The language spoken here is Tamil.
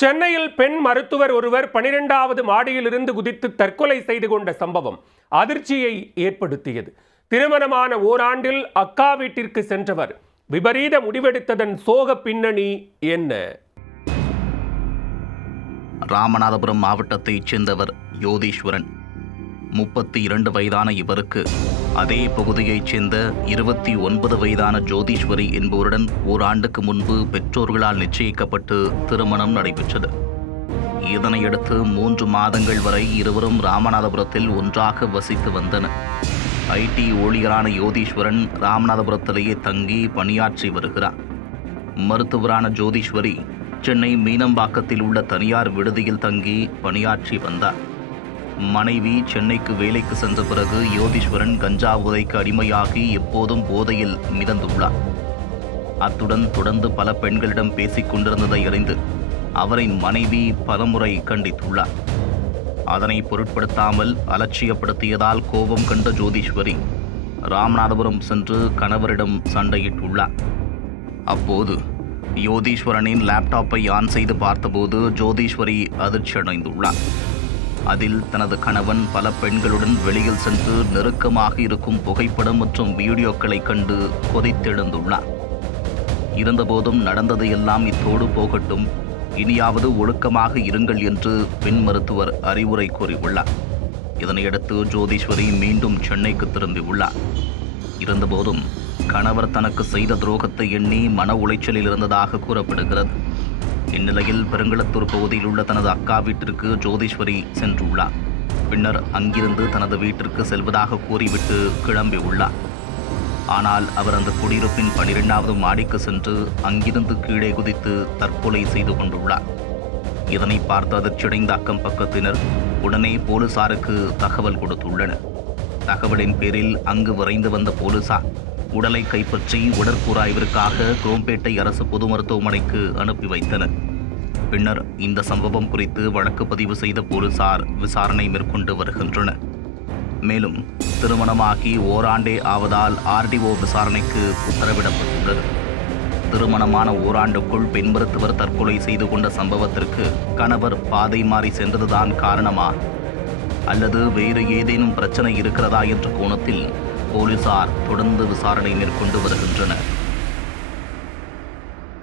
சென்னையில் பெண் மருத்துவர் ஒருவர் 12வது மாடியிலிருந்து குதித்து தற்கொலை செய்து கொண்ட சம்பவம் அதிர்ச்சியை ஏற்படுத்தியது. திருமணமான ஓராண்டில் அக்கா வீட்டிற்கு சென்றவர் விபரீத முடிவெடுத்ததன் சோக பின்னணி என்ன? ராமநாதபுரம் மாவட்டத்தைச் சேர்ந்தவர் யோதீஸ்வரன். 32 வயதான இவருக்கு அதே பகுதியைச் சேர்ந்த 29 வயதான ஜோதீஸ்வரி என்பவருடன் ஓராண்டுக்கு முன்பு பெற்றோர்களால் நிச்சயிக்கப்பட்டு திருமணம் நடைபெற்றது. இதனையடுத்து 3 மாதங்கள் வரை இருவரும் ராமநாதபுரத்தில் ஒன்றாக வசித்து வந்தனர். ஐடி ஊழியரான யோதீஸ்வரன் ராமநாதபுரத்திலேயே தங்கி பணியாற்றி வருகிறார். மருத்துவரான ஜோதீஸ்வரி சென்னை மீனம்பாக்கத்தில் உள்ள தனியார் விடுதியில் தங்கி பணியாற்றி வந்தார். மனைவி சென்னைக்கு வேலைக்கு சென்ற பிறகு யோதீஸ்வரன் கஞ்சா போதைக்கு அடிமையாகி எப்போதும் போதையில் மிதந்துள்ளார். அத்துடன் தொடர்ந்து பல பெண்களிடம் பேசிக் கொண்டிருந்ததை அறிந்து அவரின் மனைவி பலமுறை கண்டித்துள்ளார். அதனை பொருட்படுத்தாமல் அலட்சியப்படுத்தியதால் கோபம் கண்ட ஜோதீஸ்வரி ராமநாதபுரம் சென்று கணவரிடம் சண்டையிட்டுள்ளார். அப்போது யோதீஸ்வரனின் லேப்டாப்பை ஆன் செய்து பார்த்தபோது ஜோதீஸ்வரி அதிர்ச்சியடைந்துள்ளார். அதில் தனது கணவன் பல பெண்களுடன் வெளியில் சென்று நெருக்கமாக இருக்கும் புகைப்படம் மற்றும் வீடியோக்களை கண்டு கொதித்தெழுந்துள்ளார். இருந்தபோதும் நடந்தது எல்லாம் இத்தோடு போகட்டும், இனியாவது ஒழுக்கமாக இருங்கள் என்று பெண் மருத்துவர் அறிவுரை கூறியுள்ளார். இதனையடுத்து ஜோதீஸ்வரி மீண்டும் சென்னைக்கு திரும்பியுள்ளார். இருந்தபோதும் கணவர் தனக்கு செய்த துரோகத்தை எண்ணி மன உளைச்சலில் இருந்ததாக கூறப்படுகிறது. இந்நிலையில் பெருங்களத்தூர் பகுதியில் உள்ள தனது அக்கா வீட்டிற்கு ஜோதீஸ்வரி சென்றுள்ளார். பின்னர் அங்கிருந்து தனது வீட்டிற்கு செல்வதாக கூறிவிட்டு கிளம்பியுள்ளார். ஆனால் அவர் அந்த குடியிருப்பின் 12வது மாடிக்கு சென்று அங்கிருந்து கீழே குதித்து தற்கொலை செய்து கொண்டுள்ளார். இதனை பார்த்து அதிர்ச்சியடைந்த அக்கம் பக்கத்தினர் உடனே போலீசாருக்கு தகவல் கொடுத்துள்ளனர். தகவலின் பேரில் அங்கு விரைந்து வந்த போலீசார் உடலை கைப்பற்றி உடற்கூறாய்விற்காக குரோம்பேட்டை அரசு பொது மருத்துவமனைக்கு அனுப்பி வைத்தனர். பின்னர் இந்த சம்பவம் குறித்து வழக்கு பதிவு செய்த போலீசார் விசாரணை மேற்கொண்டு வருகின்றனர். மேலும் திருமணமாகி ஓராண்டே ஆவதால் RDO விசாரணைக்கு உத்தரவிடப்பட்டுள்ளது. திருமணமான ஓராண்டுக்குள் பெண் மருத்துவர் தற்கொலை செய்து கொண்ட சம்பவத்திற்கு கணவர் பாதை மாறி சென்றதுதான் காரணமா அல்லது வேறு ஏதேனும் பிரச்சனை இருக்கிறதா என்ற கோணத்தில் போலீசார் தொடர்ந்து விசாரணை மேற்கொண்டு வருகின்றனர்.